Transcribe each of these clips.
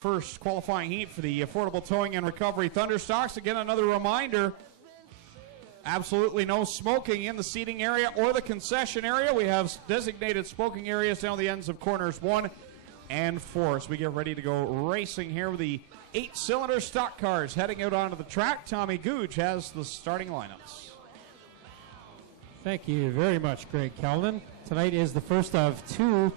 First qualifying heat for the Affordable Towing and Recovery Thunderstocks. Again, another reminder, absolutely no smoking in the seating area or the concession area. We have designated smoking areas down the ends of corners 1 and 4. As we get ready to go racing here with the 8-cylinder stock cars heading out onto the track. Tommy Googe has the starting lineups. Thank you very much, Greg Kelman. Tonight is the first of two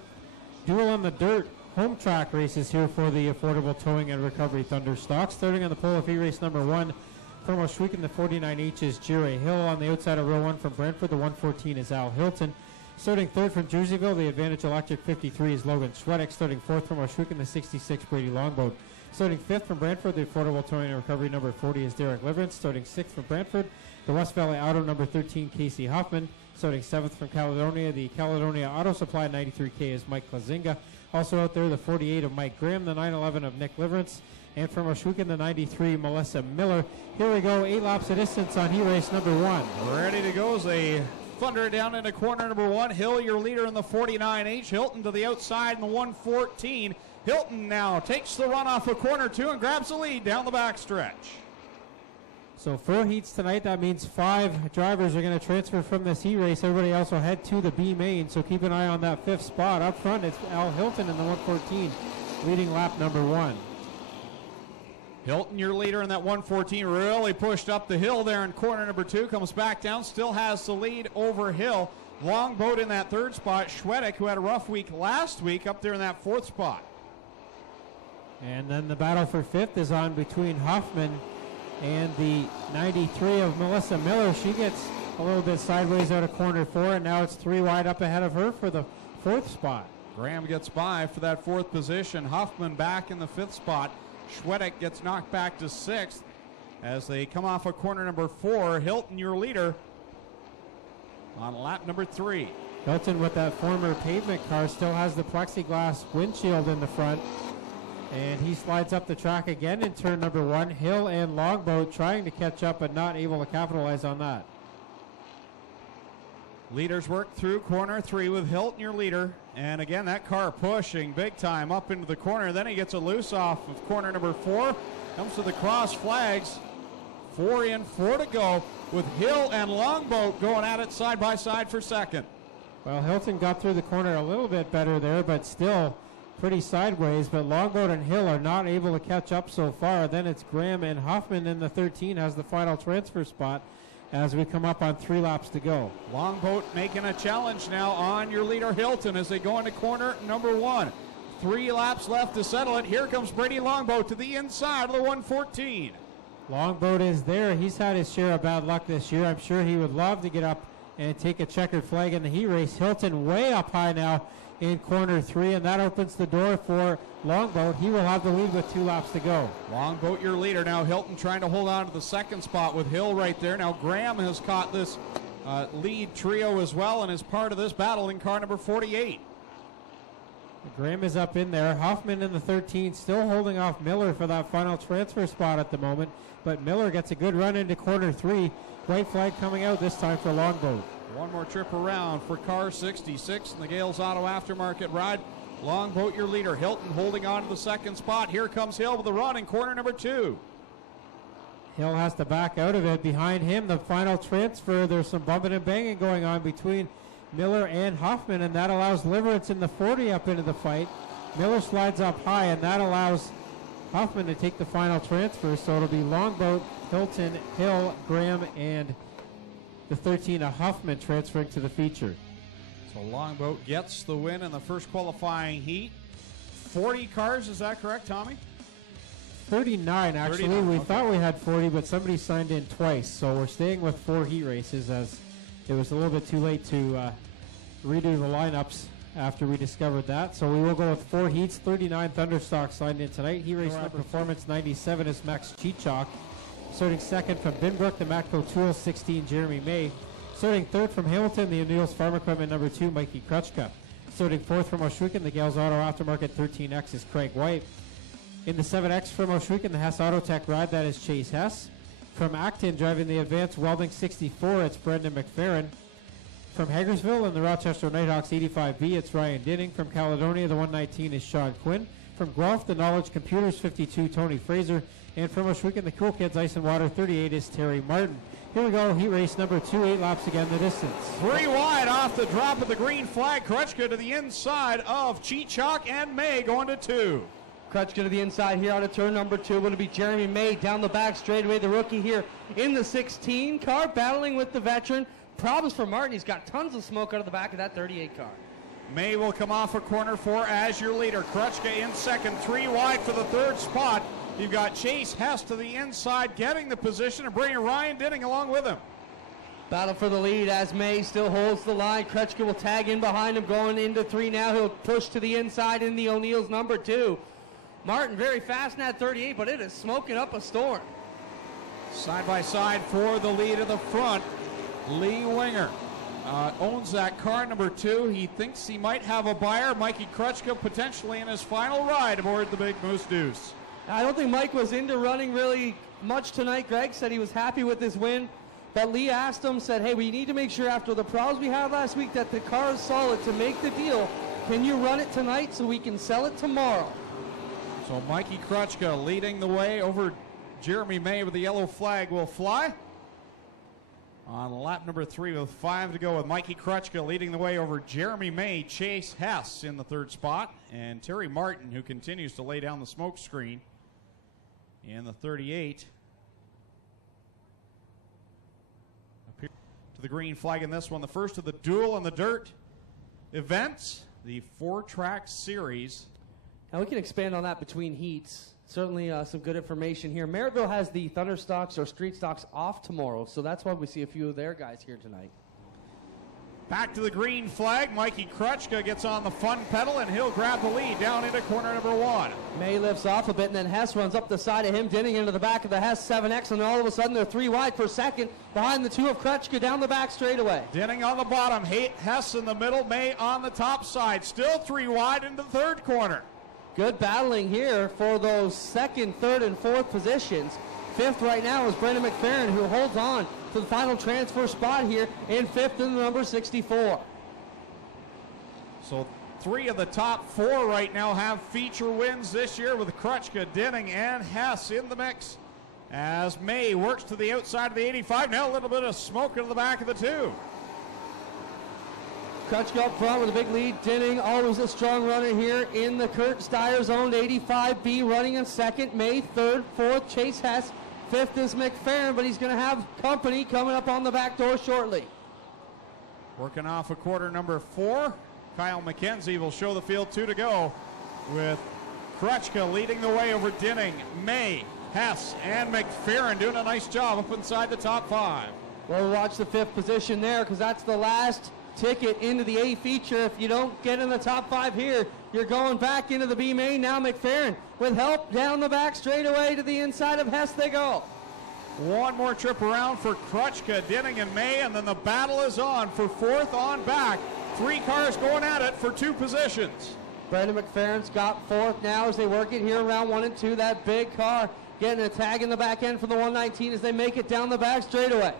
Duel on the Dirt home track races here for the Affordable Towing and Recovery Thunderstocks. Starting on the pole of heat race number 1 from Ohsweken, the 49H is Jerry Hill. On the outside of row 1 from Brantford, the 114 is Al Hilton. Starting third from Jerseyville, the Advantage Electric 53 is Logan Schwedek. Starting fourth from Ohsweken, the 66 Brady Longboat. Starting fifth from Brantford, the Affordable Towing and Recovery number 40 is Derek Liverance. Starting sixth from Brantford, the West Valley Auto number 13, Casey Hoffman. Starting seventh from Caledonia, the Caledonia Auto Supply 93K is Mike Klazinga. Also out there, the 48 of Mike Graham, the 911 of Nick Liverance, and from Ohsweken, the 93 Melissa Miller. Here we go, 8 laps of distance on heat race number 1. Ready to go as they thunder down into corner number 1. Hill, your leader in the 49H. Hilton to the outside in the 114. Hilton now takes the run off of corner 2 and grabs the lead down the backstretch. So 4 heats tonight. That means 5 drivers are going to transfer from this heat race. Everybody else will head to the B main. So keep an eye on that 5th spot. Up front, it's Al Hilton in the 114, leading lap number 1. Hilton, your leader in that 114, really pushed up the hill there in corner number 2. Comes back down, still has the lead over Hill. Longboat in that 3rd spot. Schwedek, who had a rough week last week, up there in that 4th spot. And then the battle for 5th is on between Hoffman and the 93 of Melissa Miller. She gets a little bit sideways out of corner 4, and now it's 3 wide up ahead of her for the 4th spot. Graham gets by for that 4th position. Hoffman back in the 5th spot. Schwedek gets knocked back to 6th as they come off of corner number 4. Hilton, your leader, on lap number 3. Hilton, with that former pavement car, still has the plexiglass windshield in the front. And he slides up the track again in turn number 1. Hill and Longboat trying to catch up but not able to capitalize on that. Leaders work through corner 3 with Hilton, your leader. And again, that car pushing big time up into the corner. Then he gets a loose off of corner number 4. Comes to the cross flags. 4 in, 4 to go with Hill and Longboat going at it side by side for second. Well, Hilton got through the corner a little bit better there, but still pretty sideways, but Longboat and Hill are not able to catch up so far. Then it's Graham and Hoffman in the 13 has the final transfer spot as we come up on 3 laps to go. Longboat making a challenge now on your leader Hilton as they go into corner number 1. 3 laps left to settle it. Here comes Brady Longboat to the inside of the 114. Longboat is there. He's had his share of bad luck this year. I'm sure he would love to get up and take a checkered flag in the heat race. Hilton way up high now in corner 3, and that opens the door for Longboat. He will have the lead with 2 laps to go. Longboat your leader now. Hilton trying to hold on to the 2nd spot with Hill right there. Now Graham has caught this lead trio as well and is part of this battle in car number 48. Graham is up in there. Hoffman in the 13 still holding off Miller for that final transfer spot at the moment, but Miller gets a good run into corner 3. White flag coming out this time for Longboat. One more trip around for car 66 in the Gales Auto Aftermarket ride. Longboat your leader. Hilton holding on to the 2nd spot. Here comes Hill with the run in corner number 2. Hill has to back out of it. Behind him, the final transfer. There's some bumping and banging going on between Miller and Hoffman, and that allows Liverance in the 40 up into the fight. Miller slides up high, and that allows Hoffman to take the final transfer. So it'll be Longboat, Hilton, Hill, Graham, and the 13 of Hoffman transferring to the feature. So Longboat gets the win in the first qualifying heat. 40 cars, is that correct, Tommy? 39, actually. 39, we okay. thought we had 40, but somebody signed in twice. So we're staying with 4 heat races as it was a little bit too late to redo the lineups after we discovered that. So we will go with 4 heats. 39 Thunderstocks signed in tonight. Heat race number performance 97 is Max Chichok. Starting second from Binbrook, the Matco Tools 16, Jeremy May. Starting third from Hamilton, the O'Neill's Farm Equipment number 2, Mikey Krutchka. Starting fourth from Ohsweken, the Gales Auto Aftermarket 13X is Craig White. In the 7X from Ohsweken, the Hess Auto Tech ride, that is Chase Hess. From Acton, driving the Advanced Welding 64, it's Brendan McFerrin. From Hagersville in the Rochester Nighthawks 85B, it's Ryan Dinning. From Caledonia, the 119 is Sean Quinn. From Guelph, the Knowledge Computers, 52, Tony Fraser. And from Oshwegan, the Cool Kids Ice and Water, 38 is Terry Martin. Here we go, heat race number 2, 8 laps again the distance. 3 wide off the drop of the green flag. Krutchka to the inside of Cheechak and May going to 2. Krutchka to the inside here out of turn number 2. Going to be Jeremy May down the back straightaway. The rookie here in the 16 car, battling with the veteran. Problems for Martin. He's got tons of smoke out of the back of that 38 car. May will come off a corner 4 as your leader. Krutchka in second, 3 wide for the third spot. You've got Chase Hess to the inside, getting the position and bringing Ryan Dinning along with him. Battle for the lead as May still holds the line. Krutchka will tag in behind him, going into 3 now. He'll push to the inside in the O'Neill's number 2. Martin very fast in that 38, but it is smoking up a storm. Side by side for the lead of the front. Lee Winger owns that car, number 2. He thinks he might have a buyer. Mikey Krutchka potentially in his final ride aboard the Big Moose Deuce. I don't think Mike was into running really much tonight. Greg said he was happy with his win, but Lee asked him, said, hey, we need to make sure after the problems we had last week that the car is solid to make the deal. Can you run it tonight so we can sell it tomorrow? So Mikey Krutchka leading the way over Jeremy May with the yellow flag will fly. On lap number 3 with 5 to go, with Mikey Krutchka leading the way over Jeremy May. Chase Hess in the third spot, and Terry Martin, who continues to lay down the smoke screen in the 38. Up here to the green flag in this one, the first of the Duel in the Dirt events, the 4-track series. Now we can expand on that between heats. Certainly some good information here. Merrittville has the Thunder Stocks or Street Stocks off tomorrow, so that's why we see a few of their guys here tonight. Back to the green flag. Mikey Krutchka gets on the fun pedal, and he'll grab the lead down into corner number 1. May lifts off a bit, and then Hess runs up the side of him, Dinning into the back of the Hess 7X, and then all of a sudden they're 3 wide for second behind the 2 of Krutchka down the back straightaway. Dinning on the bottom, Hess in the middle, May on the top side. Still 3 wide into the third corner. Good battling here for those second, third, and fourth positions. Fifth right now is Brendan McFerrin, who holds on to the final transfer spot here in fifth in the number 64. So 3 of the top 4 right now have feature wins this year, with Krutchka, Dinning, and Hess in the mix. As May works to the outside of the 85. Now a little bit of smoke into the back of the 2. Krutchka up front with a big lead. Dinning, always a strong runner here in the Kurt Steyer's owned 85B, running in second. May third, fourth, Chase Hess. Fifth is McFerrin, but he's going to have company coming up on the back door shortly. Working off a quarter number 4. Kyle McKenzie will show the field 2 to go, with Krutchka leading the way over Dinning, May, Hess, and McFerrin doing a nice job up inside the top 5. Well, watch the 5th position there, because that's the last ticket into the A feature. If you don't get in the top 5 here, you're going back into the B main. Now McFerrin with help down the back straightaway to the inside of Hess they go. One more trip around for Krutchka, Dinning, and May, and then the battle is on for 4th on back. 3 cars going at it for 2 positions. Brendan McFerrin's got 4th now as they work it here around 1 and 2. That big car getting a tag in the back end for the 119 as they make it down the back straightaway.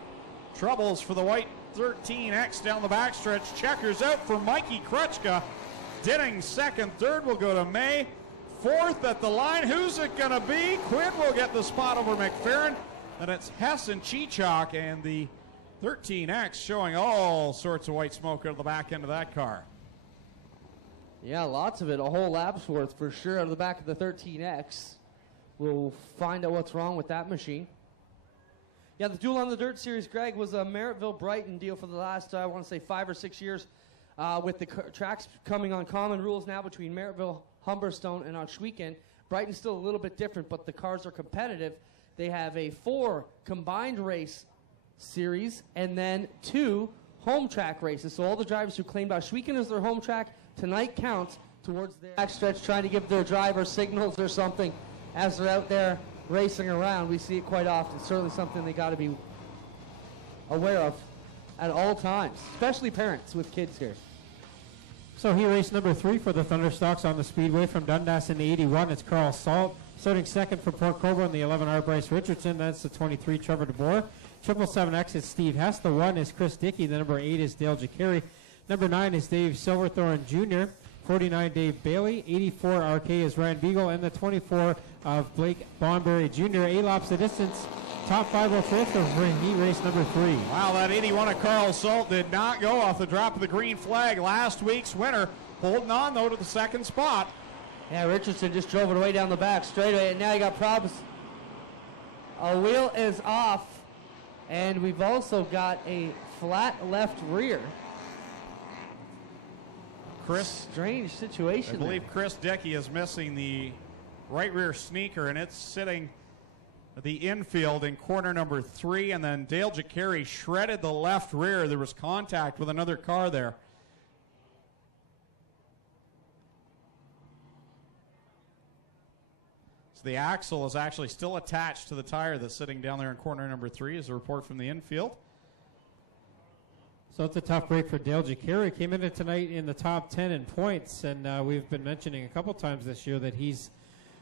Troubles for the white 13X down the backstretch. Checkers out for Mikey Krutchka. Dinning second, third will go to May. 4th at the line. Who's it going to be? Quinn will get the spot over McFerrin. And it's Hess and Cheechak, and the 13X showing all sorts of white smoke out of the back end of that car. Yeah, lots of it. A whole lap's worth for sure out of the back of the 13X. We'll find out what's wrong with that machine. Yeah, the Duel on the Dirt series, Greg, was a Merrittville-Brighton deal for the last, I want to say, 5 or 6 years, with the tracks coming on common rules now between Merrittville, Humberstone, and Oshwegan. Brighton's still a little bit different, but the cars are competitive. They have a 4 combined race series and then 2 home track races. So all the drivers who claimed Oshwegan as their home track tonight counts towards their backstretch, trying to give their driver signals or something as they're out there racing around. We see it quite often. Certainly something they got to be aware of at all times, especially parents with kids here. So here race number 3 for the Thunderstocks on the Speedway from Dundas in the 81. It's Carl Salt. Starting second for Port Cobra in the 11R, Bryce Richardson. That's the 23, Trevor DeBoer. 777X is Steve Hess. The 1 is Chris Dickey. The number 8 is Dale Jacari. Number 9 is Dave Silverthorne Jr. 49 Dave Bailey, 84 RK is Ryan Beagle, and the 24 of Blake Bonberry Jr. A-Lops the distance. Top 5 will transfer for heat race number 3. Wow, that 81 of Carl Salt did not go off the drop of the green flag. Last week's winner, holding on, though, to the second spot. Yeah, Richardson just drove it away down the back straightaway, and now you got problems. A wheel is off, and we've also got a flat left rear. Strange situation. I believe Chris Dickey is missing the right rear sneaker, and it's sitting at the infield in corner number 3, and then Dale Jacari shredded the left rear. There was contact with another car there. So the axle is actually still attached to the tire that's sitting down there in corner number 3, is a report from the infield. So it's a tough break for Dale Jacari. Came into tonight in the top 10 in points, and we've been mentioning a couple times this year that he's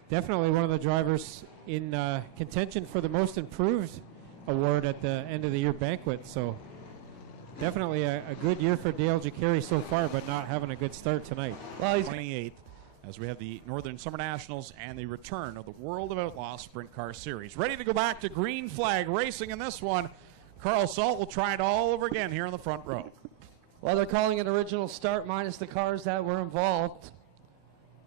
definitely one of the drivers in contention for the most improved award at the end of the year banquet. So definitely a good year for Dale Jacari so far, but not having a good start tonight. Well, he's 28th as we have the Northern Summer Nationals and the return of the World of Outlaws Sprint Car Series. Ready to go back to green flag racing in this one. Carl Salt will try it all over again here in the front row. Well, they're calling it original start minus the cars that were involved.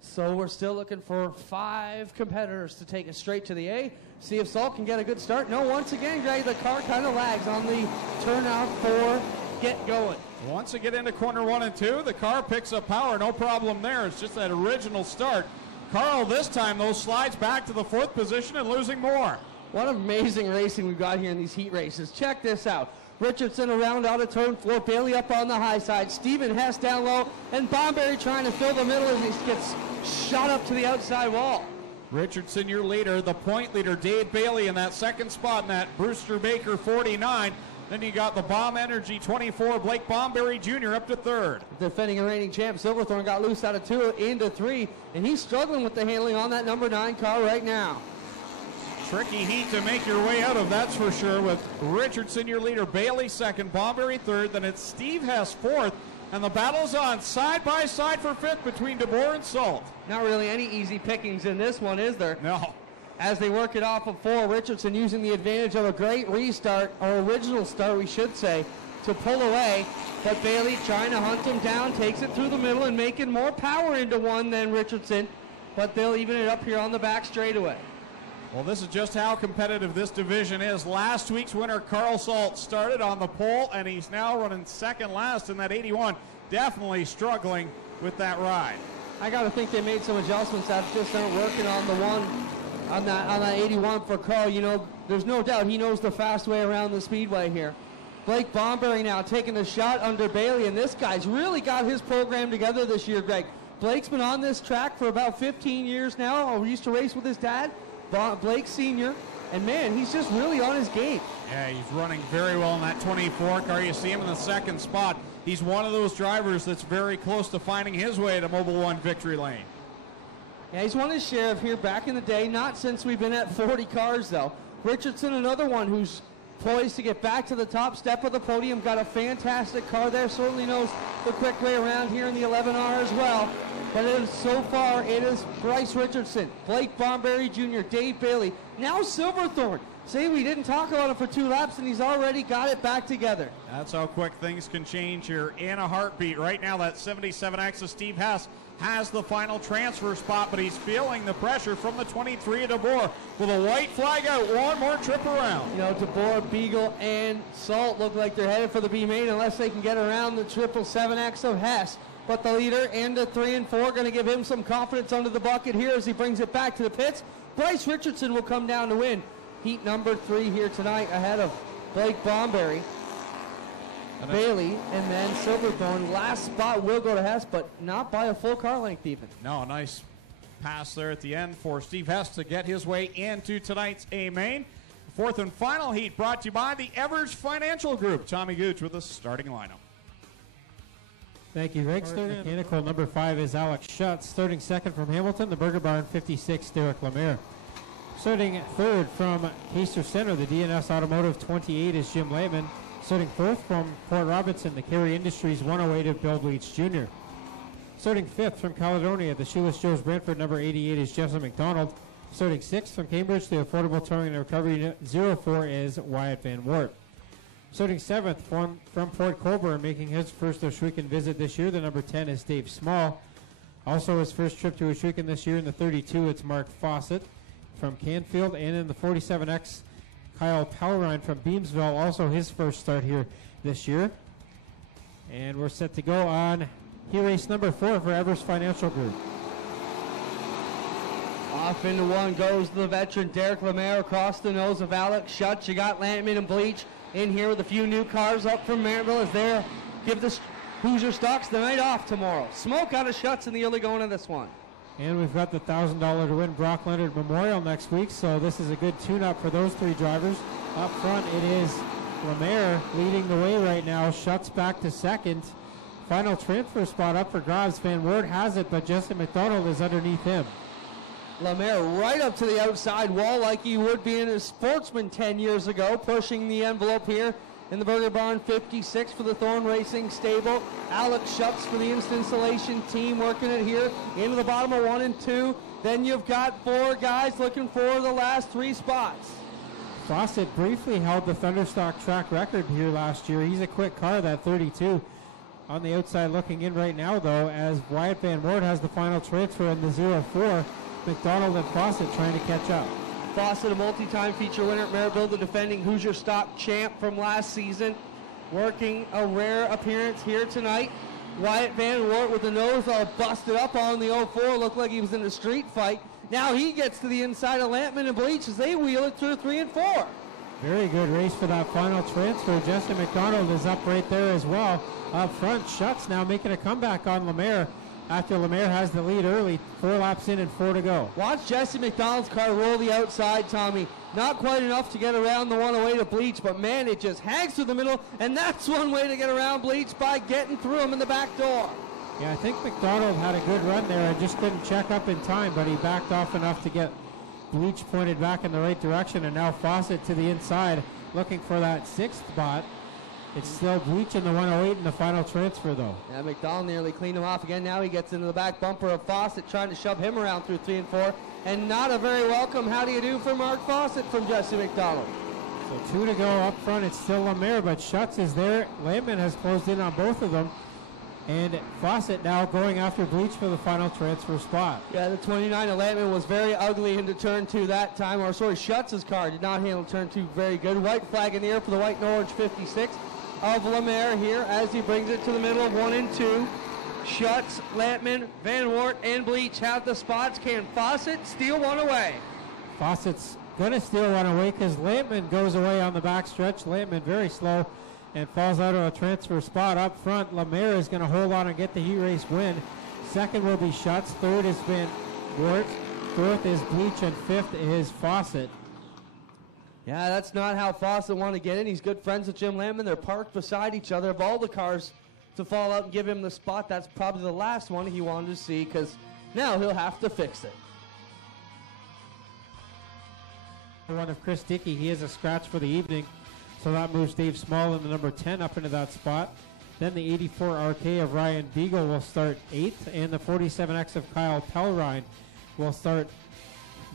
So we're still looking for 5 competitors to take it straight to the A. See if Salt can get a good start. No, once again, Greg, the car kind of lags on the turnout 4 get going. Once they get into corner 1 and 2, the car picks up power. No problem there. It's just that original start. Carl this time, though, slides back to the 4th position and losing more. What amazing racing we've got here in these heat races. Check this out. Richardson around out of turn 4, Bailey up on the high side, Stephen Hess down low, and Bonberry trying to fill the middle as he gets shot up to the outside wall. Richardson, your leader, the point leader, Dave Bailey in that second spot in that Brewster Baker 49. Then you got the Bomb Energy 24, Blake Bonberry Jr. up to 3rd. Defending and reigning champ Silverthorne got loose out of 2 into 3, and he's struggling with the handling on that number 9 car right now. Tricky heat to make your way out of, that's for sure, with Richardson, your leader, Bailey 2nd, Bonberry 3rd, then it's Steve Hess 4th, and the battle's on side by side for 5th between DeBoer and Salt. Not really any easy pickings in this one, is there? No. As they work it off of 4, Richardson using the advantage of a great restart, or original start, we should say, to pull away, but Bailey trying to hunt him down, takes it through the middle and making more power into 1 than Richardson, but they'll even it up here on the back straightaway. Well, this is just how competitive this division is. Last week's winner, Carl Salt, started on the pole, and he's now running second last in that 81. Definitely struggling with that ride. I got to think they made some adjustments that just aren't working on the one, on that 81 for Carl. You know, there's no doubt he knows the fast way around the speedway here. Blake Bonberry now taking the shot under Bailey, and this guy's really got his program together this year, Greg. Blake's been on this track for about 15 years now. He used to race with his dad, Blake Sr., and man, he's just really on his game. Yeah, he's running very well in that 24 car. You see him in the second spot. He's one of those drivers that's very close to finding his way to Mobil 1 victory lane. Yeah, he's won his share of here back in the day, not since we've been at 40 cars, though. Richardson, another one who's poised to get back to the top step of the podium. Got a fantastic car there. Certainly knows the quick way around here in the 11R as well. But it is, so far, it is Bryce Richardson, Blake Bonberry Jr., Dave Bailey, now Silverthorne. See, we didn't talk about it for 2 laps, and he's already got it back together. That's how quick things can change here in a heartbeat. Right now, that 77X of Steve Hess has the final transfer spot, but he's feeling the pressure from the 23 of DeBoer with a white flag out. One more trip around. You know, DeBoer, Beagle, and Salt look like they're headed for the B main unless they can get around the 777X of Hess. But the leader and the 3 and 4 going to give him some confidence under the bucket here as he brings it back to the pits. Bryce Richardson will come down to win heat number 3 here tonight ahead of Blake Bonberry, Bailey, and then Silverthorne. Last spot will go to Hess, but not by a full car length even. No, nice pass there at the end for Steve Hess to get his way into tonight's A main. 4th and final heat brought to you by the Evers Financial Group. Tommy Gooch with the starting lineup. Thank you, Greg. Starting mechanical number 5 is Alex Schutz. Starting second from Hamilton, the Burger Barn 56, Derek Lemaire. Starting third from Caster Center, the DNS Automotive 28 is Jim Lehman. Starting fourth from Port Robinson, the Carey Industries 108 of Bill Bleach Jr. Starting 5th from Caledonia, the Shoeless Joe's Brantford, number 88 is Jesse McDonald. Starting 6th from Cambridge, the Affordable Towing and Recovery 04 is Wyatt Van Wart. Starting 7th from Port Colborne, making his first Ohsweken visit this year, the number 10 is Dave Small. Also his first trip to Ohsweken this year in the 32, it's Mark Fawcett from Canfield. And in the 47X, Kyle Palrine from Beamsville, also his first start here this year. And we're set to go on heat race number 4 for Evers Financial Group. Off into one goes the veteran Derek Lemaire across the nose of Alex Schutz. You got Lampman and Bleach in here with a few new cars up from Maryville as they give the Hoosier Stocks the night off tomorrow. Smoke out of Schutz in the early going of this one. And we've got the $1,000 to win Brock Leonard Memorial next week, so this is a good tune-up for those 3 drivers. Up front, it is Lemaire leading the way right now. Schutz back to second. Final transfer spot up for grabs. Van Wert has it, but Justin McDonald is underneath him. Lemaire right up to the outside wall like he would be in his Sportsman 10 years ago, pushing the envelope here in the Burger Barn 56 for the Thorn Racing stable. Alex Schutz for the installation team working it here into the bottom of 1 and 2. Then you've got 4 guys looking for the last 3 spots. Fawcett briefly held the Thunderstock track record here last year. He's a quick car, that 32. On the outside looking in right now, though, as Wyatt Van Wart has the final transfer in the 04. McDonald and Fawcett trying to catch up. Fawcett, a multi-time feature winner at Maryville, the defending Hoosier Stock champ from last season, working a rare appearance here tonight. Wyatt Van Wart with the nose all busted up on the 04, looked like he was in a street fight. Now he gets to the inside of Lampman and Bleach as they wheel it through 3 and 4. Very good race for that final transfer. Justin McDonald is up right there as well. Up front, Schutz now making a comeback on Lemaire after Lemaire has the lead early. 4 laps in and 4 to go. Watch Jesse McDonald's car roll the outside, Tommy. Not quite enough to get around the one away to Bleach, but man, it just hangs through the middle, and that's one way to get around Bleach, by getting through him in the back door. Yeah, I think McDonald had a good run there. I just couldn't check up in time, but he backed off enough to get Bleach pointed back in the right direction, and now Fawcett to the inside looking for that 6th spot. It's still Bleach in the 108 in the final transfer, though. Yeah, McDonald nearly cleaned him off again. Now he gets into the back bumper of Fawcett, trying to shove him around through 3 and 4. And not a very welcome how do you do for Mark Fawcett from Jesse McDonald. So 2 to go up front. It's still Lemaire, but Schutz is there. Lampman has closed in on both of them. And Fawcett now going after Bleach for the final transfer spot. Yeah, the 29 of Lampman was very ugly into turn 2 that time. Or sorry, Schutz's car did not handle turn 2 very good. White flag in the air for the white and orange 56 of Lemaire here as he brings it to the middle of 1 and 2. Schutz, Lampman, Van Wart, and Bleach have the spots. Can Fawcett steal one away? Fawcett's going to steal one away because Lampman goes away on the back stretch. Lampman very slow and falls out of a transfer spot. Up front, Lemaire is going to hold on and get the heat race win. Second will be Schutz. Third is Van Wart. Fourth is Bleach. And fifth is Fawcett. Yeah, that's not how Fawcett wanted to get in. He's good friends with Jim Lampman. They're parked beside each other. Of all the cars to fall out and give him the spot, that's probably the last one he wanted to see, because now he'll have to fix it. One of Chris Dickey. He is a scratch for the evening, so that moves Dave Small in the number 10 up into that spot. Then the 84 RK of Ryan Beagle will start 8th, and the 47X of Kyle Pelrine will start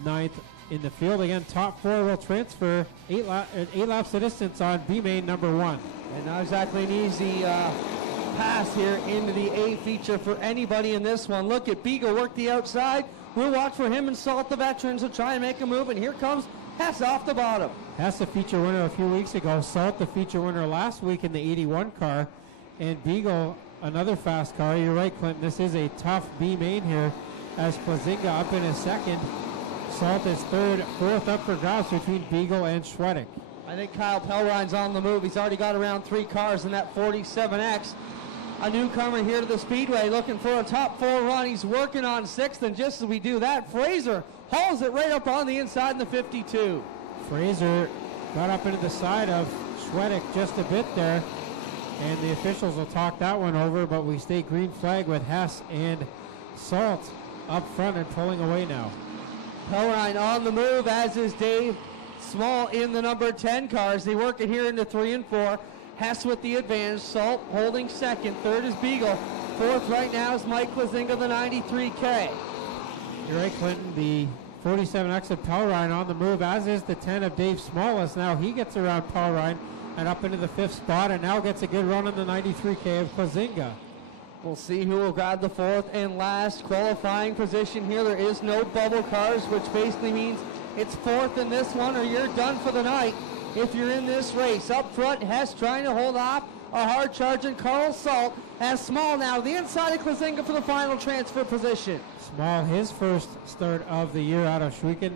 9th in the field. Again, top 4 will transfer 8 laps of distance on B-Main number 1. And not exactly an easy pass here into the A feature for anybody in this one. Look at Beagle work the outside. We'll watch for him and Salt, the veterans, to try and make a move. And here comes Hess off the bottom. Hess, the feature winner a few weeks ago. Salt, the feature winner last week in the 81 car. And Beagle, another fast car. You're right, Clinton. This is a tough B-Main here as Plazinga up in his second. Salt is third. Fourth up for grabs between Beagle and Schwedick. I think Kyle Pelrine's on the move. He's already got around 3 cars in that 47X. A newcomer here to the Speedway looking for a top 4 run. He's working on 6th, and just as we do that, Fraser hauls it right up on the inside in the 52. Fraser got up into the side of Schwedick just a bit there, and the officials will talk that one over, but we stay green flag with Hess and Salt up front and pulling away now. Pelrine on the move, as is Dave Small in the number 10 cars. They work it here into 3 and 4. Hess with the advantage. Salt holding second. Third is Beagle. Fourth right now is Mike Lazinga, the 93K. You're right, Clinton. The 47X of Pelrine on the move, as is the 10 of Dave Smallest. Now he gets around Pelrine and up into the 5th spot, and now gets a good run on the 93K of Klazinga. We'll see who will grab the 4th and last qualifying position here. There is no bubble cars, which basically means it's 4th in this one or you're done for the night if you're in this race. Up front, Hess trying to hold off a hard charging Carl Salt. Has Small now the inside of Klazinga for the final transfer position. Small, his first start of the year out of Schweiken.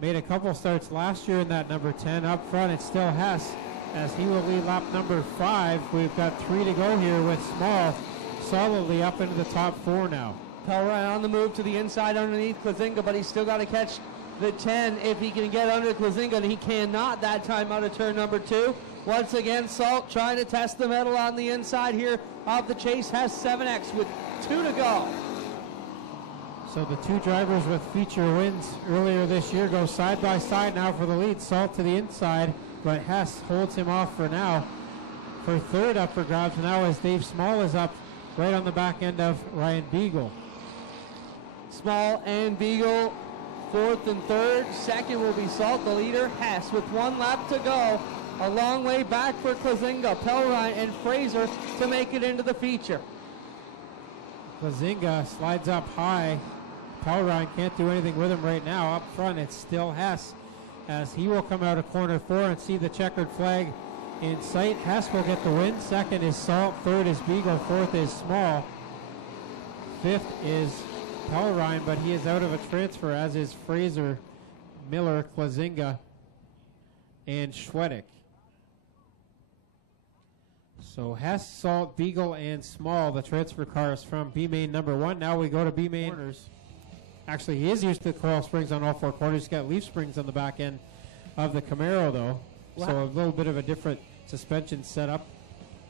Made a couple starts last year in that number 10. Up front, it's still Hess, as he will lead lap number 5. We've got 3 to go here with Small solidly up into the top 4 now. Pelrine on the move to the inside underneath Klazinga, but he's still got to catch the 10 if he can get under Klazinga, and he cannot that time out of turn number 2. Once again, Salt trying to test the metal on the inside here of the chase. Has 7X with 2 to go. So the 2 drivers with feature wins earlier this year go side by side now for the lead. Salt to the inside, but Hess holds him off for now. For 3rd up for grabs now as Dave Small is up right on the back end of Ryan Beagle. Small and Beagle 4th and 3rd. 2nd will be Salt, the leader. Hess with 1 lap to go. A long way back for Klazinga, Pelrine, and Fraser to make it into the feature. Klazinga slides up high. Pelrine can't do anything with him right now. Up front, it's still Hess, as he will come out of corner 4 and see the checkered flag in sight. Hess will get the win. 2nd is Salt. 3rd is Beagle. 4th is Small. 5th is Pelrine, but he is out of a transfer, as is Fraser, Miller, Klazinga, and Schwedick. So Hess, Salt, Beagle, and Small, the transfer cars from B-Main number 1. Now we go to B-Main corners. Actually, he is used to coil springs on all 4 corners. He's got leaf springs on the back end of the Camaro, though. Wow. So a little bit of a different suspension setup.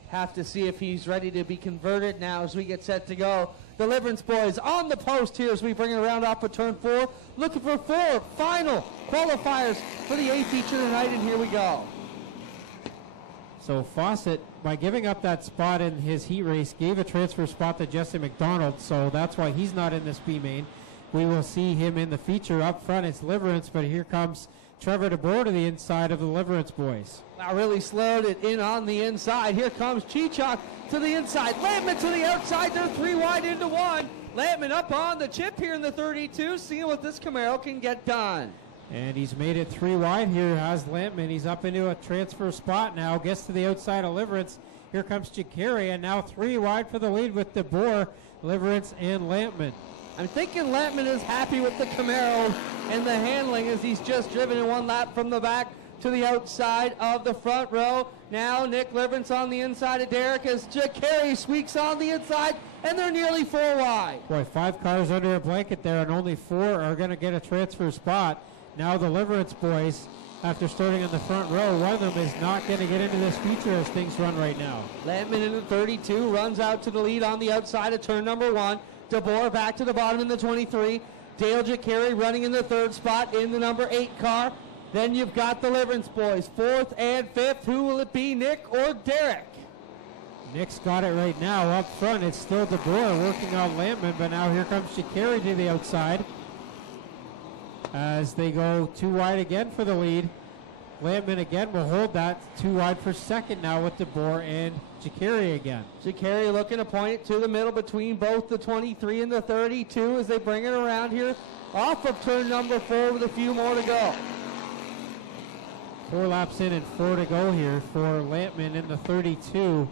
Have to see if he's ready to be converted now as we get set to go. Deliverance boys on the post here as we bring it around off of turn 4. Looking for 4 final qualifiers for the A feature tonight, and here we go. So Fawcett, by giving up that spot in his heat race, gave a transfer spot to Jesse McDonald, so that's why he's not in this B-Main. We will see him in the feature. Up front, it's Deliverance, but here comes Trevor DeBoer to the inside of the Deliverance boys. Now really slowed it in on the inside. Here comes Chichok to the inside. Lampman to the outside. They're 3 wide into 1. Lampman up on the chip here in the 32, seeing what this Camaro can get done. And he's made it 3 wide here, has Lampman. He's up into a transfer spot now. Gets to the outside of Deliverance. Here comes Chikari, and now 3 wide for the lead with DeBoer, Deliverance, and Lampman. I'm thinking Lampman is happy with the Camaro and the handling, as he's just driven in 1 lap from the back to the outside of the front row. Now Nick Deliverance on the inside of Derek as Chikari squeaks on the inside, and they're nearly 4 wide. Boy, 5 cars under a blanket there, and only 4 are going to get a transfer spot. Now the Deliverance boys, after starting in the front row, one of them is not going to get into this feature as things run right now. Lampman in the 32 runs out to the lead on the outside of turn number 1. DeBoer back to the bottom in the 23. Dale Jacari running in the 3rd spot in the number 8 car. Then you've got the Deliverance boys, 4th and 5th. Who will it be, Nick or Derek? Nick's got it right now. Up front, it's still DeBoer working on Lampman, but now here comes Jacari to the outside as they go 2 wide again for the lead. Lampman again will hold that 2 wide for 2nd now with DeBoer and Jacari again. Jacari looking to point it to the middle between both the 23 and the 32 as they bring it around here off of turn number 4 with a few more to go. 4 laps in and 4 to go here for Lampman in the 32.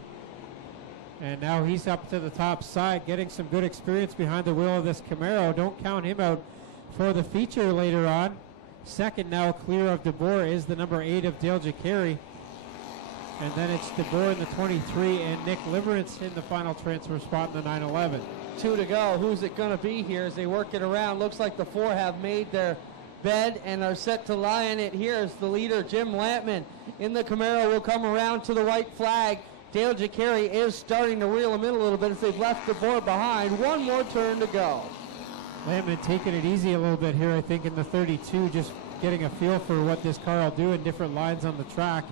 And now he's up to the top side, getting some good experience behind the wheel of this Camaro. Don't count him out for the feature later on. 2nd now clear of DeBoer is the number 8 of Dale Jacari. And then it's DeBoer in the 23 and Nick Deliverance in the final transfer spot in the 911. 2 to go. Who's it going to be here as they work it around? Looks like the 4 have made their bed and are set to lie in it. Here is the leader, Jim Lampman. In the Camaro will come around to the white flag. Dale Jacari is starting to reel him in a little bit as they've left DeBoer behind. 1 more turn to go. Lampman taking it easy a little bit here, I think, in the 32, just getting a feel for what this car will do in different lines on the track.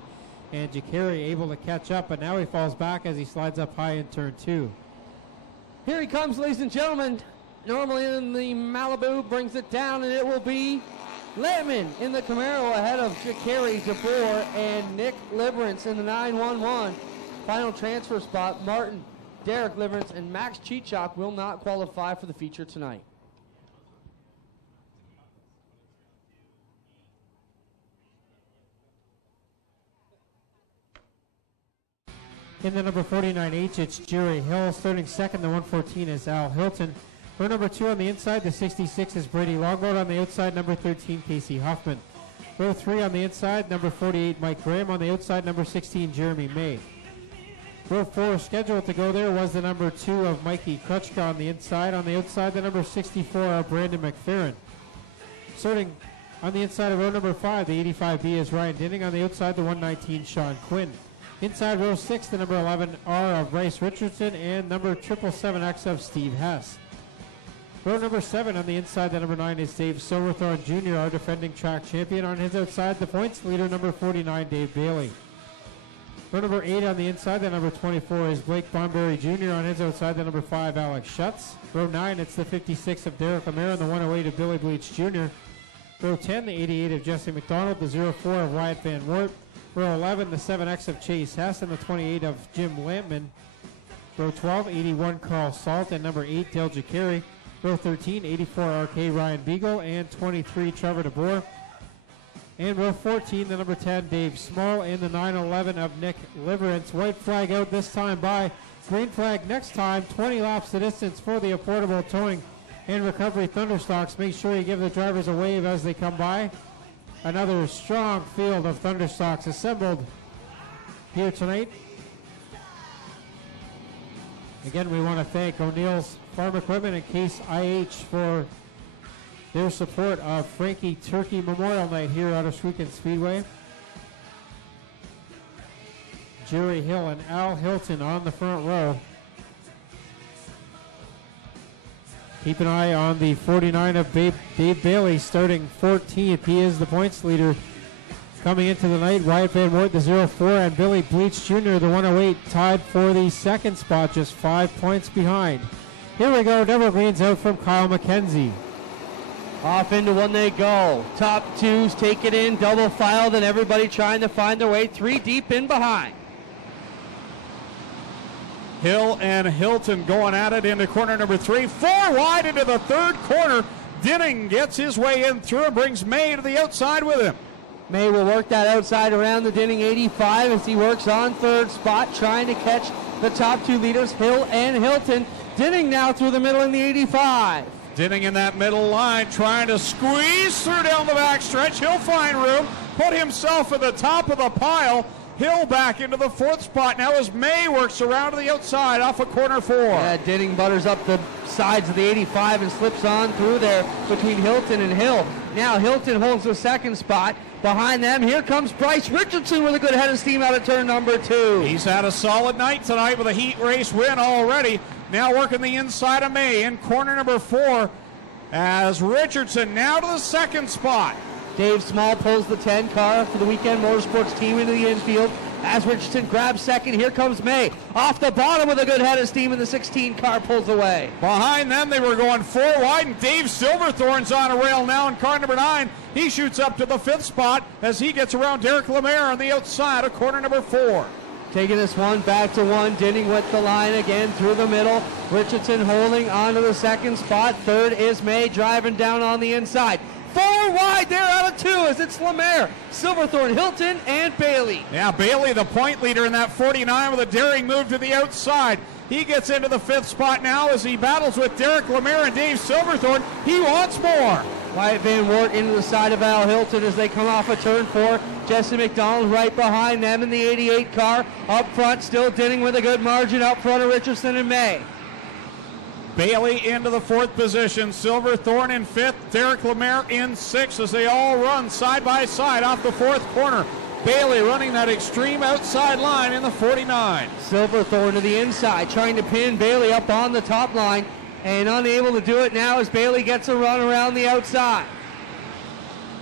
And Jacari able to catch up, but now he falls back as he slides up high in turn 2. Here he comes, ladies and gentlemen. Normally in the Malibu, brings it down, and it will be Lampman in the Camaro ahead of Jacari DeBoer and Nick Liverance in the 911. Final transfer spot, Martin, Derek Liverance, and Max Chichok will not qualify for the feature tonight. In the number 49H, it's Jerry Hill. Starting second, the 114 is Al Hilton. For number 2 on the inside, the 66 is Brady Longboat. On the outside, number 13, Casey Huffman. Row 3 on the inside, number 48, Mike Graham. On the outside, number 16, Jeremy May. Row 4 scheduled to go there was the number 2 of Mikey Krutchka on the inside. On the outside, the number 64 of Brandon McFerrin. Starting on the inside of row number 5, the 85B is Ryan Dinning. On the outside, the 119, Sean Quinn. Inside row 6, the number 11R of Bryce Richardson and number 777X of Steve Hess. Row number 7 on the inside, the number 9 is Dave Silverthorne Jr., our defending track champion. On his outside, the points leader, number 49, Dave Bailey. Row number 8 on the inside, the number 24 is Blake Bonberry Jr. On his outside, the number 5, Alex Schutz. Row 9, it's the 56 of Derek Lemare and the 108 of Billy Bleach Jr. Row 10, the 88 of Jesse McDonald, the 04 of Wyatt Van Wert. Row 11, the 7X of Chase Hess and the 28 of Jim Lampman. Row 12, 81 Carl Salt and number 8 Dale Jacari. Row 13, 84 RK Ryan Beagle and 23 Trevor DeBoer. And row 14, the number 10 Dave Small and the 911 of Nick Liverance. White flag out this time by. Green flag next time. 20 laps the distance for the Affordable Towing and Recovery Thunderstocks. Make sure you give the drivers a wave as they come by. Another strong field of Thunderstocks assembled here tonight. Again, we want to thank O'Neill's Farm Equipment and Case IH for their support of Frankie Turkey Memorial Night here at Ohsweken Speedway. Jerry Hill and Al Hilton on the front row. Keep an eye on the 49 of Dave Bailey starting 14th. He is the points leader coming into the night. Wyatt Van Wert, the 04, and Billy Bleach Jr., the 108, tied for the second spot, just 5 points behind. Here we go, double greens out from Kyle McKenzie. Off into one they go. Top twos take it in, double file, then everybody trying to find their way 3 deep in behind. Hill and Hilton going at it into corner number 3. 4 wide into the third corner. Dinning gets his way in through and brings May to the outside with him. May will work that outside around the Dinning 85 as he works on third spot, trying to catch the top 2 leaders, Hill and Hilton. Dinning now through the middle in the 85. Dinning in that middle line, trying to squeeze through down the backstretch. He'll find room, put himself at the top of the pile. Hill back into the 4th spot now as May works around to the outside off of corner 4. Yeah, Dinning butters up the sides of the 85 and slips on through there between Hilton and Hill. Now Hilton holds the 2nd spot. Behind them, here comes Bryce Richardson with a good head of steam out of turn number 2. He's had a solid night tonight with a heat race win already. Now working the inside of May in corner number 4 as Richardson now to the 2nd spot. Dave Small pulls the 10 car for the Weekend Motorsports team into the infield. As Richardson grabs second, here comes May. Off the bottom with a good head of steam, and the 16 car pulls away. Behind them, they were going 4 wide, and Dave Silverthorne's on a rail now in car number 9. He shoots up to the 5th spot as he gets around Derek Lemare on the outside of corner number 4. Taking this one back to 1. Dinning with the line again through the middle. Richardson holding onto the 2nd spot. 3rd is May driving down on the inside. 4 wide there out of 2 as it's Lemare, Silverthorne, Hilton, and Bailey. Yeah, Bailey, the point leader in that 49 with a daring move to the outside. He gets into the 5th spot now as he battles with Derek Lemare and Dave Silverthorne. He wants more. Wyatt Van Wert into the side of Al Hilton as they come off of turn 4. Jesse McDonald right behind them in the 88 car. Up front, still Dinning with a good margin up front of Richardson and May. Bailey into the 4th position. Silverthorne in 5th. Derek Lemare in 6th as they all run side by side off the 4th corner. Bailey running that extreme outside line in the 49. Silverthorne to the inside, trying to pin Bailey up on the top line, and unable to do it now as Bailey gets a run around the outside.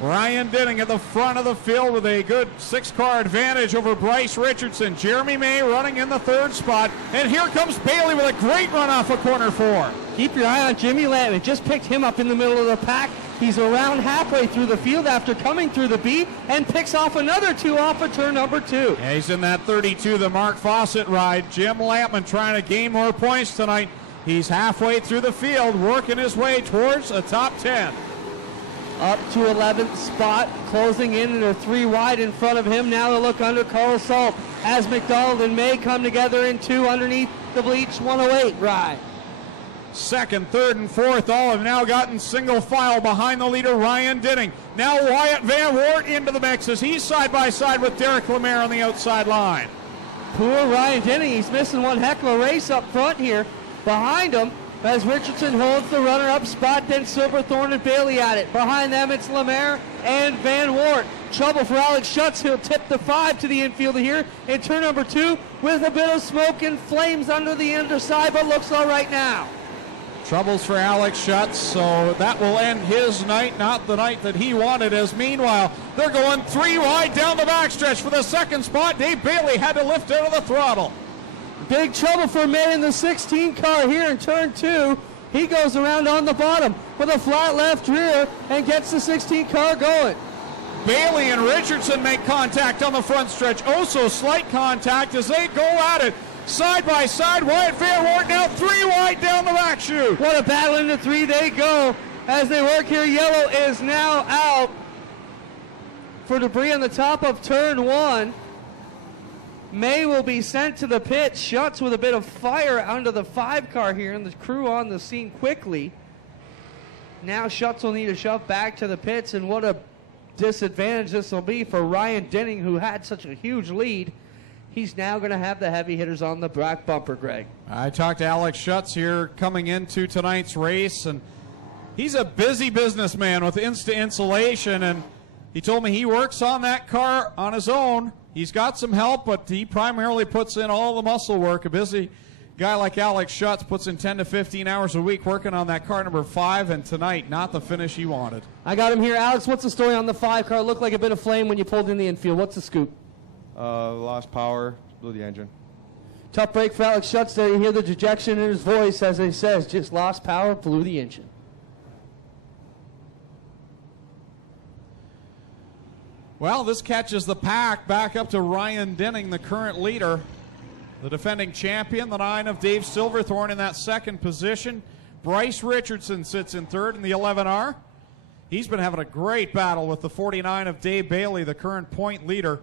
Ryan Denning at the front of the field with a good 6-car advantage over Bryce Richardson. Jeremy May running in the 3rd spot. And here comes Bailey with a great run off of corner 4. Keep your eye on Jimmy Lampman. Just picked him up in the middle of the pack. He's around halfway through the field after coming through the B and picks off another 2 off of turn number 2. Yeah, he's in that 32, the Mark Fawcett ride. Jim Lampman trying to gain more points tonight. He's halfway through the field, working his way towards a top 10. Up to 11th spot, closing in and a 3 wide in front of him. Now the look under Carl Salt as McDonald and May come together in 2 underneath the Bleach 108 ride. 2nd, 3rd, and 4th all have now gotten single file behind the leader, Ryan Denning. Now Wyatt Van Wart into the mix as he's side by side with Derek Lemaire on the outside line. Poor Ryan Denning, he's missing one heck of a race up front here. Behind him, as Richardson holds the runner-up spot, then Silverthorne and Bailey at it. Behind them, it's Lemaire and Van Wart. Trouble for Alex Schutz. He'll tip the 5 to the infield here in turn number 2 with a bit of smoke and flames under the underside, but looks all right now. Troubles for Alex Schutz, so that will end his night, not the night that he wanted, as meanwhile, they're going 3 wide down the backstretch for the 2nd spot. Dave Bailey had to lift out of the throttle. Big trouble for May in the 16 car here in turn 2. He goes around on the bottom with a flat left rear and gets the 16 car going. Bailey and Richardson make contact on the front stretch. Also slight contact as they go at it. Side by side, Wyatt Van Wart now 3 wide down the back chute. What a battle into 3 they go as they work here. Yellow is now out for debris on the top of turn 1. May will be sent to the pit. Schutz with a bit of fire under the 5 car here, and the crew on the scene quickly. Now Schutz will need to shove back to the pits, and what a disadvantage this will be for Ryan Denning, who had such a huge lead. He's now going to have the heavy hitters on the back bumper, Greg. I talked to Alex Schutz here coming into tonight's race, and he's a busy businessman with Insta Insulation, and he told me he works on that car on his own. He's got some help, but he primarily puts in all the muscle work. A busy guy like Alex Schutz puts in 10 to 15 hours a week working on that car number 5, and tonight, not the finish he wanted. I got him here. Alex, what's the story on the 5 car? It looked like a bit of flame when you pulled in the infield. What's the scoop? Lost power, blew the engine. Tough break for Alex Schutz there. You hear the dejection in his voice as he says, just lost power, blew the engine. Well, this catches the pack back up to Ryan Denning, the current leader. The defending champion, the 9 of Dave Silverthorne in that 2nd position. Bryce Richardson sits in 3rd in the 11R. He's been having a great battle with the 49 of Dave Bailey, the current point leader.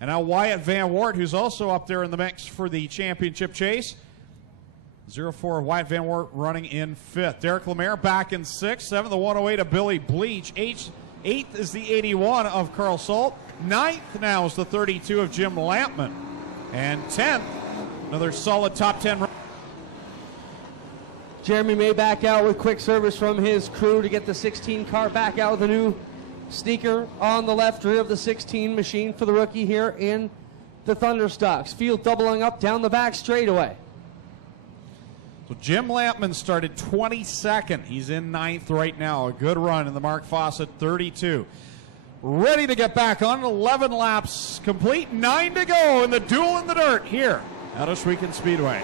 And now Wyatt Van Wart, who's also up there in the mix for the championship chase. 0-4 Wyatt Van Wart running in 5th. Derek Lemaire back in 6th. 7th, the 108 of Billy Bleach. 8th is the 81 of Carl Salt. 9th now is the 32 of Jim Lampman. And 10th, another solid top 10 run. Jeremy May back out with quick service from his crew to get the 16 car back out with a new sneaker on the left rear of the 16 machine for the rookie here in the Thunderstocks. Field doubling up down the back straightaway. So Jim Lampman started 22nd. He's in 9th right now. A good run in the Mark Fawcett 32. Ready to get back on. 11 laps complete. 9 to go in the duel in the dirt here at Ohsweken Speedway.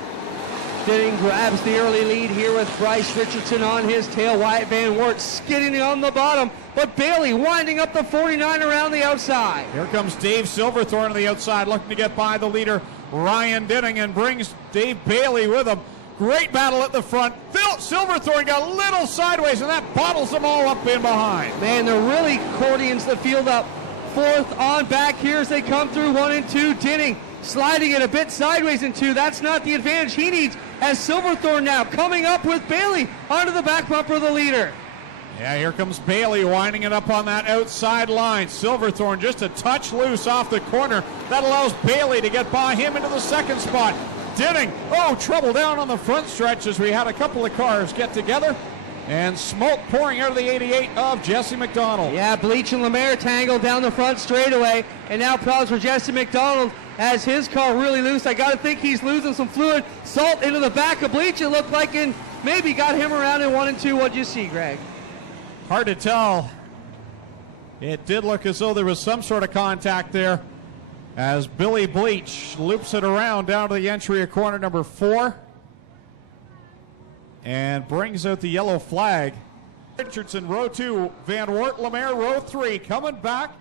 Denning grabs the early lead here with Bryce Richardson on his tail. Wyatt Van Wart skidding on the bottom, but Bailey winding up the 49 around the outside. Here comes Dave Silverthorne on the outside, looking to get by the leader, Ryan Denning, and brings Dave Bailey with him. Great battle at the front. Phil Silverthorne got a little sideways, and that bottles them all up in behind. Man, they're really accordions the field up. 4th on back here as they come through 1 and 2. Denning sliding it a bit sideways in 2. That's not the advantage he needs, as Silverthorne now coming up with Bailey onto the back bumper of the leader. Yeah, here comes Bailey winding it up on that outside line. Silverthorne just a touch loose off the corner. That allows Bailey to get by him into the 2nd spot. Denning, trouble down on the front stretch as we had a couple of cars get together. And smoke pouring out of the 88 of Jesse McDonald. Yeah, Bleach and Lemaire tangled down the front straightaway. And now problems for Jesse McDonald as his car really loose. I got to think he's losing some fluid. Salt into the back of Bleach, it looked like, and maybe got him around in 1 and 2. What'd you see, Greg? Hard to tell. It did look as though there was some sort of contact there as Billy Bleach loops it around down to the entry of corner number 4 and brings out the yellow flag. Richardson, row 2. Van Wart Lemaire, row 3. Coming back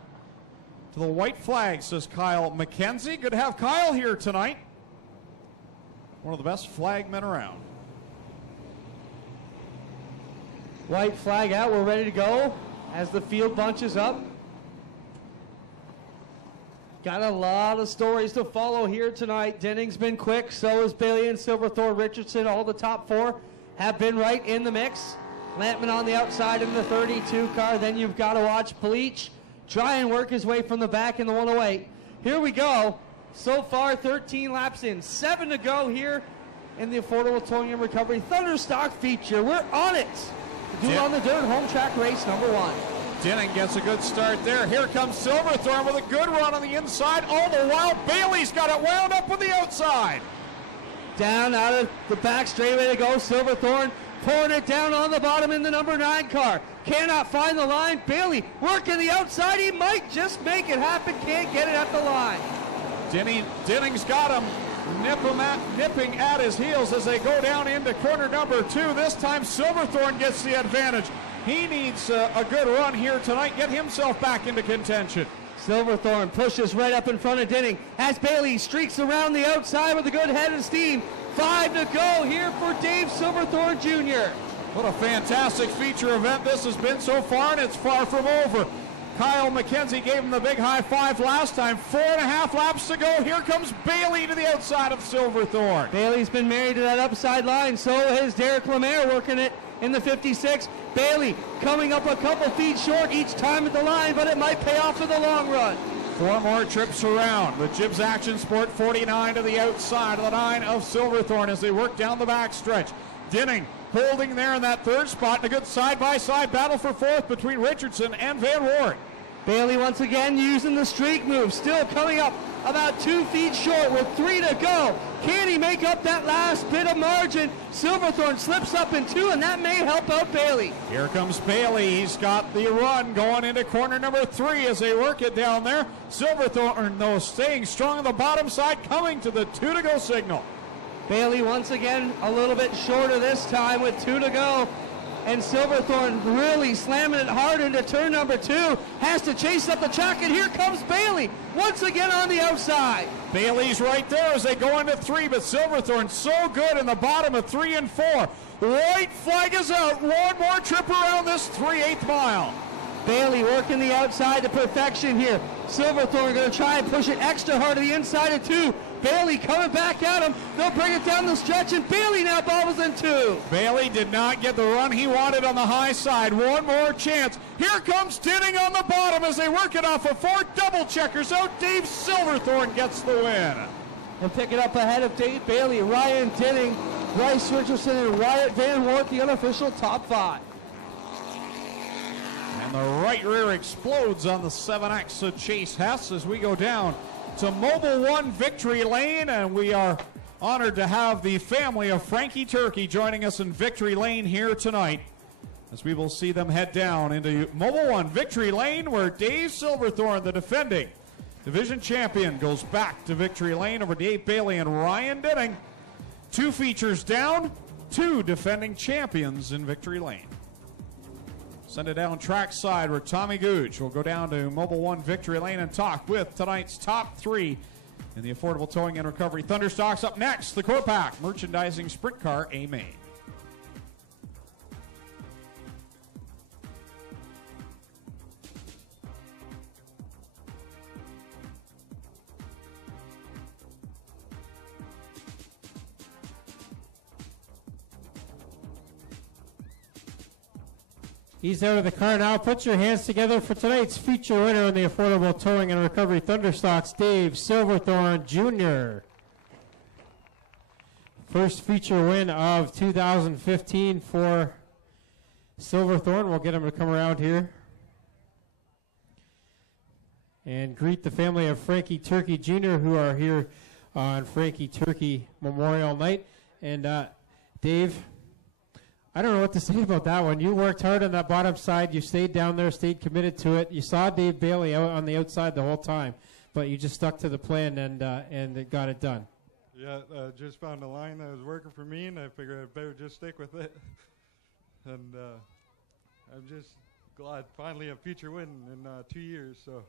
to the white flag, says Kyle McKenzie. Good to have Kyle here tonight. One of the best flagmen around. White flag out. We're ready to go as the field bunches up. Got a lot of stories to follow here tonight. Denning's been quick. So is Bailey and Silverthorne. Richardson, all the top 4 have been right in the mix. Lampman on the outside in the 32 car. Then you've got to watch Bleach try and work his way from the back in the 108. Here we go. So far, 13 laps in. 7 to go here in the Affordable Towing and Recovery Thunderstock feature. We're on it. Duel on the Dirt home track race number 1. Denning gets a good start there. Here comes Silverthorne with a good run on the inside. All the while, Bailey's got it wound up with the outside. Down out of the back straightaway to go. Silverthorne pouring it down on the bottom in the number 9 car. Cannot find the line. Bailey working the outside. He might just make it happen. Can't get it at the line. Denning's got him. Nipping at his heels as they go down into corner number 2. This time Silverthorne gets the advantage. He needs a good run here tonight. Get himself back into contention. Silverthorne pushes right up in front of Denning as Bailey streaks around the outside with a good head of steam. 5 to go here for Dave Silverthorne Jr. What a fantastic feature event this has been so far, and it's far from over. Kyle McKenzie gave him the big high five last time. 4.5 laps to go. Here comes Bailey to the outside of Silverthorne. Bailey's been married to that upside line. So has Derek Lemaire working it in the 56. Bailey coming up a couple feet short each time at the line, but it might pay off for the long run. 4 more trips around with Gibbs Action Sport 49 to the outside of the 9 of Silverthorne as they work down the backstretch. Denning holding there in that 3rd spot, and a good side-by-side battle for 4th between Richardson and Van Wart. Bailey once again using the streak move, still coming up about 2 feet short with 3 to go. Can he make up that last bit of margin? Silverthorne slips up in 2, and that may help out Bailey. Here comes Bailey. He's got the run going into corner number 3 as they work it down there. Silverthorne, though, staying strong on the bottom side, coming to the 2 to go signal. Bailey once again a little bit shorter this time with 2 to go. And Silverthorne really slamming it hard into turn number 2. Has to chase up the track, and here comes Bailey once again on the outside. Bailey's right there as they go into 3, but Silverthorne so good in the bottom of 3 and 4. White flag is out. One more trip around this 3/8 mile. Bailey working the outside to perfection here. Silverthorne going to try and push it extra hard to the inside of 2. Bailey coming back at him. They'll bring it down the stretch, and Bailey now bobbles in 2. Bailey did not get the run he wanted on the high side. One more chance. Here comes Denning on the bottom as they work it off of 4 double checkers out. Dave Silverthorne gets the win. And pick it up ahead of Dave Bailey, Ryan Denning, Bryce Richardson, and Wyatt Van Wart, the unofficial top 5. And the right rear explodes on the 7X of Chase Hess as we go down to Mobile One Victory Lane, and we are honored to have the family of Frankie Turkey joining us in Victory Lane here tonight as we will see them head down into Mobile One Victory Lane, where Dave Silverthorne, the defending division champion, goes back to Victory Lane over Dave Bailey and Ryan Denning. 2 features down, 2 defending champions in Victory Lane. Send it down trackside where Tommy Gooch will go down to Mobile One Victory Lane and talk with tonight's top 3 in the Affordable Towing and Recovery Thunderstocks. Up next, the Corpac Merchandising Sprint Car A-Main. He's out of the car now. Put your hands together for tonight's feature winner in the Affordable Towing and Recovery Thunderstocks, Dave Silverthorne Jr. First feature win of 2015 for Silverthorne. We'll get him to come around here and greet the family of Frankie Turkey Jr., who are here on Frankie Turkey Memorial Night. And Dave, I don't know what to say about that one. You worked hard on that bottom side. You stayed down there, stayed committed to it. You saw Dave Bailey out on the outside the whole time, but you just stuck to the plan and it got it done. Yeah, just found a line that was working for me, and I figured I'd better just stick with it. And I'm just glad finally a feature win in 2 years. So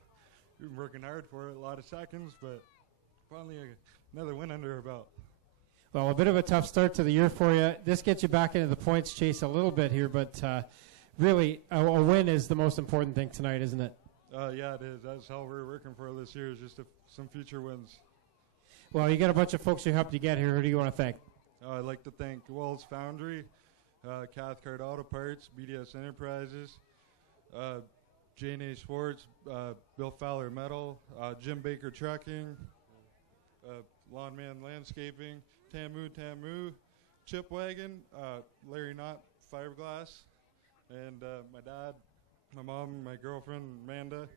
we've been working hard for it, a lot of seconds, but finally another win under our belt. Well, a bit of a tough start to the year for you. This gets you back into the points chase a little bit here, but really a win is the most important thing tonight, isn't it? Yeah, it is. That's how we're working for this year, is just some future wins. Well, you got a bunch of folks who helped you get here. Who do you want to thank? I'd like to thank Wells Foundry, Cathcart Auto Parts, BDS Enterprises, J&A Sports, Bill Fowler Metal, Jim Baker Trucking, Lawnman Landscaping, Tamu, Chip Wagon, Larry Knott Fiberglass, and my dad, my mom, my girlfriend, Amanda,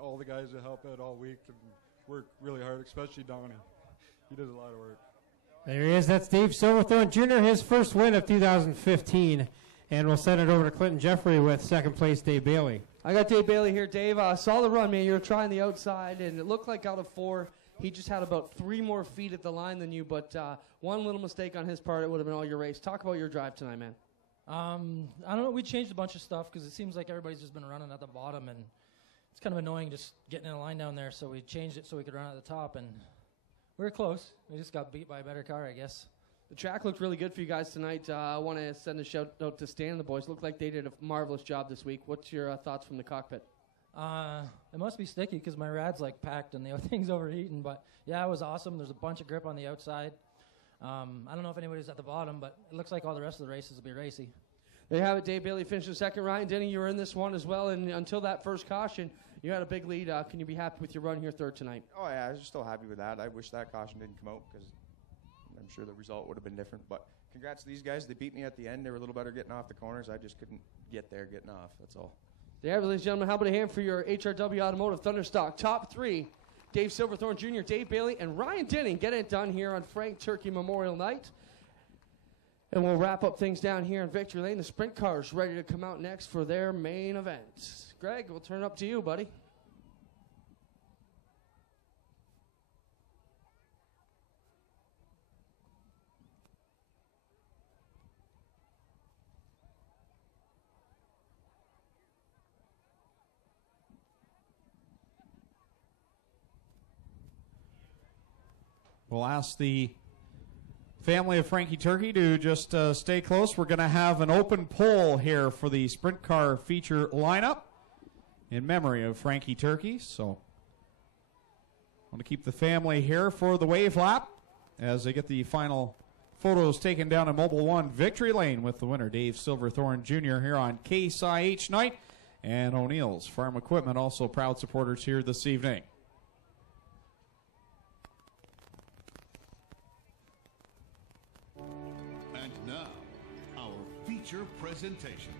all the guys that help out all week and work really hard, especially Donnie. He does a lot of work. There he is. That's Dave Silverthorne Jr., his first win of 2015. And we'll send it over to Clinton Jeffrey with second place Dave Bailey. I got Dave Bailey here. Dave, saw the run, man. You were trying the outside, and it looked like out of 4, he just had about 3 more feet at the line than you, but one little mistake on his part, it would have been all your race. Talk about your drive tonight, man. I don't know. We changed a bunch of stuff because it seems like everybody's just been running at the bottom, and it's kind of annoying just getting in a line down there. So we changed it so we could run at the top, and we were close. We just got beat by a better car, I guess. The track looked really good for you guys tonight. I want to send a shout out to Stan and the boys. Looked like they did a marvelous job this week. What's your thoughts from the cockpit? It must be sticky because my rad's like packed and the thing's overheating. But yeah, it was awesome. There's a bunch of grip on the outside. I don't know if anybody's at the bottom, but it looks like all the rest of the races will be racy. There you have it. Dave Bailey finished the second. Ryan Denny, you were in this one as well, and until that first caution, you had a big lead. Can you be happy with your run here third tonight? Oh, yeah, I was still happy with that. I wish that caution didn't come out because I'm sure the result would have been different. But congrats to these guys. They beat me at the end. They were a little better getting off the corners. I just couldn't get there getting off. That's all. There, ladies and gentlemen, how about a hand for your HRW Automotive Thunderstock top 3, Dave Silverthorne Jr., Dave Bailey, and Ryan Denning. Get it done here on Frank Turkey Memorial Night. And we'll wrap up things down here in Victory Lane. The sprint cars ready to come out next for their main event. Greg, we'll turn it up to you, buddy. We'll ask the family of Frankie Turkey to just stay close. We're going to have an open poll here for the sprint car feature lineup in memory of Frankie Turkey. So I want to keep the family here for the wave lap as they get the final photos taken down in Mobile One Victory Lane with the winner, Dave Silverthorne Jr. here on Case IH night. And O'Neill's Farm Equipment, also proud supporters here this evening. And now, our feature presentation.